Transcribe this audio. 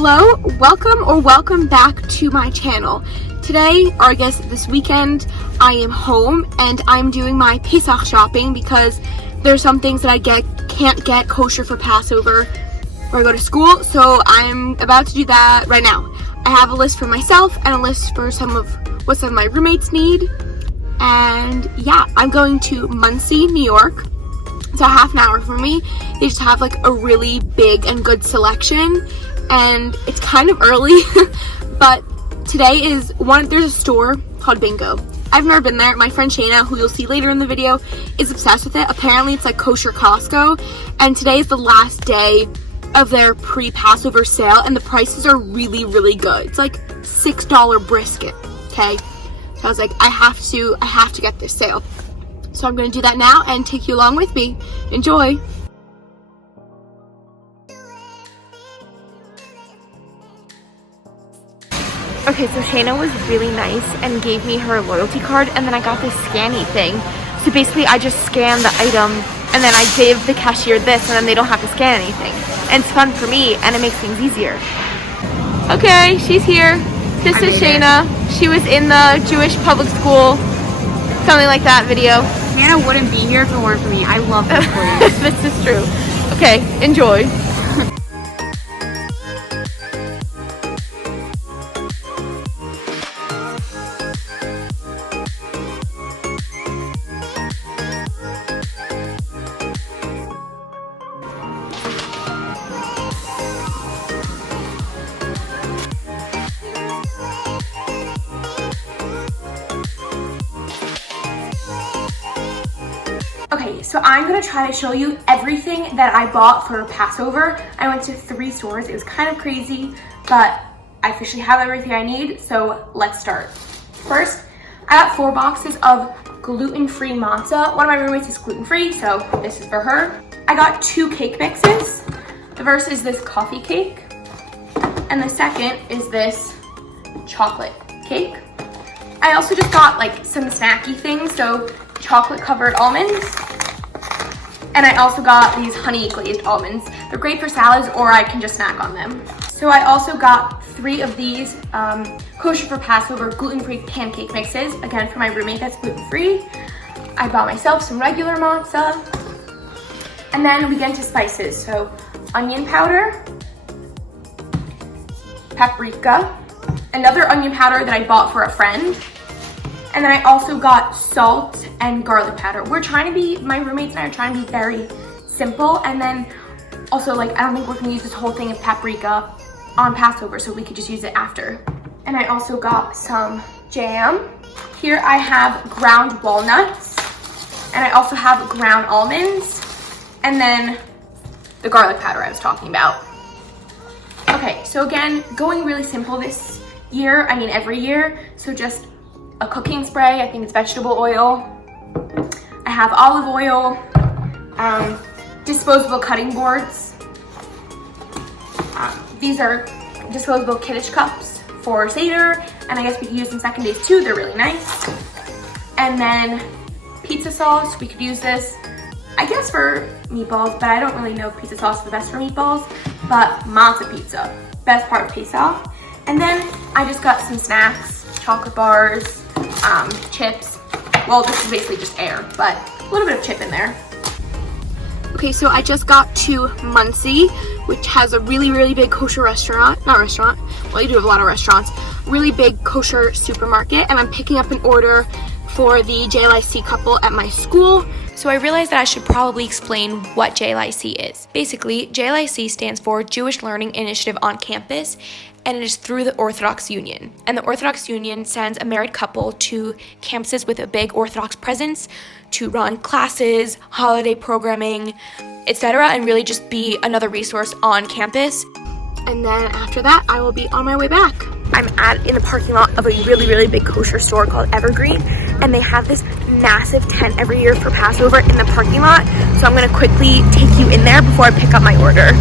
Hello, welcome back to my channel. Today, or I guess this weekend, I am home and I'm doing my Pesach shopping because there's some things that I can't get kosher for Passover where I go to school, so I'm about to do that right now. I have a list for myself and a list for some of what some of my roommates need. And yeah, I'm going to Muncie, New York. It's a half an hour from me. They just have like a really big and good selection, and it's kind of early, but today is there's a store called Bingo. I've never been there. My friend Shayna, who you'll see later in the video, is obsessed with it. Apparently it's like kosher Costco, and today is the last day of their pre-Passover sale, and the prices are really, really good. It's like $6 brisket, okay? So I was like, I have to get this sale. So I'm going to do that now and take you along with me. Enjoy! Okay, so Shayna was really nice and gave me her loyalty card, and then I got this scanny thing. So basically I just scan the item and then I give the cashier this, and then they don't have to scan anything. And it's fun for me and it makes things easier. Okay, she's here. This is Shayna. She was in the Jewish public school, something like that video. Hannah wouldn't be here if it weren't for me. I love this place. This is true. Okay, enjoy. Okay, so I'm gonna try to show you everything that I bought for Passover. I went to 3 stores. It was kind of crazy, but I officially have everything I need, so let's start. First, I got 4 boxes of gluten-free matzah. One of my roommates is gluten-free, so this is for her. I got 2 cake mixes. The first is this coffee cake, and the second is this chocolate cake. I also just got like some snacky things, so chocolate covered almonds, and I also got these honey glazed almonds. They're great for salads, or I can just snack on them. So I also got 3 of these kosher for Passover gluten-free pancake mixes, again for my roommate that's gluten-free. I bought myself some regular matzah, and then we get into spices. So onion powder, paprika, another onion powder that I bought for a friend, and then I also got salt and garlic powder. My roommates and I are trying to be very simple, and then also like I don't think we're gonna use this whole thing of paprika on Passover, so we could just use it after. And I also got some jam. Here I have ground walnuts, and I also have ground almonds, and then the garlic powder I was talking about. Okay, so again, going really simple this year, I mean every year, so just a cooking spray, I think it's vegetable oil. I have olive oil, disposable cutting boards. These are disposable Kiddush cups for Seder, and I guess we could use them second days too, they're really nice. And then pizza sauce, we could use this, I guess for meatballs, but I don't really know if pizza sauce is the best for meatballs, but matzah pizza, best part of Pesach. And then I just got some snacks, chocolate bars, chips. Well, this is basically just air, but a little bit of chip in there. Okay, so I just got to Muncie, which has a really, really big kosher restaurant. Well, you do have a lot of restaurants. Really big kosher supermarket, and I'm picking up an order for the JLIC couple at my school. So I realized that I should probably explain what JLIC is. Basically, JLIC stands for Jewish Learning Initiative on Campus, and it is through the Orthodox Union. And the Orthodox Union sends a married couple to campuses with a big Orthodox presence to run classes, holiday programming, etc., and really just be another resource on campus. And then after that, I will be on my way back. I'm in the parking lot of a really, really big kosher store called Evergreen, and they have this massive tent every year for Passover in the parking lot. So I'm gonna quickly take you in there before I pick up my order.